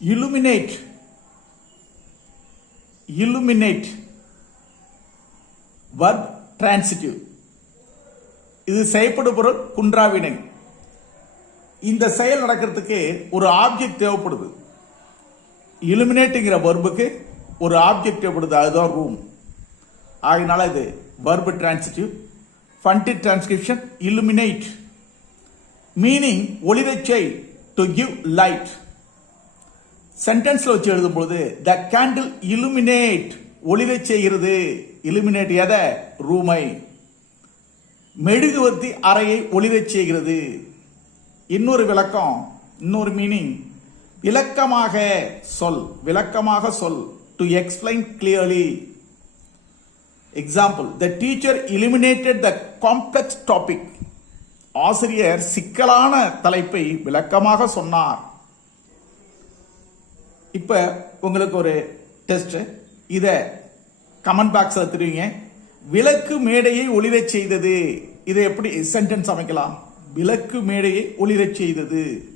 illuminate. Illuminate. Verb transitive. இது செய்யப்படும் பொருள் குன்றாவினை. இந்த செயல் நடக்கிறதுக்கு ஒரு ஆப்ஜெக்ட் தேவைப்படுது. இலுமினேட்டுங்கிற வர்புக்கு ஒரு ஆப்ஜெக்ட் தேவைப்படுது. அதுதான் ரூம் ஆகினால இது verb transitive phonetic transcription illuminate meaning ஒளிரச் செய் டு கிவ் லைட் சென்டென்ஸில் வச்சு எழுதும்பொழுது த கேண்டில் இலுமினேட் ஒளிரச் செய்கிறது. இலுமினேட் எதை? ரூமை. மெழுகுவர்த்தி அறையை ஒளிரச் செய்கிறது. இன்னொரு விளக்கம் இன்னொரு மீனிங் விளக்கமாக சொல் விளக்கமாக சொல். To explain clearly example the teacher illuminated the complex topic ஆசிரியர் சிக்கலான தலைப்பை விளக்கமாக சொன்னார். இப்போ உங்களுக்கு ஒரு டெஸ்ட் இதை கமெண்ட் பாக்ஸில் தெரிவிங்க விளக்கு மேடையை ஒளிரச் செய்தது. இதை எப்படி சென்டென்ஸ் அமைக்கலாம்? விளக்கு மேடையை ஒளிரச் செய்தது.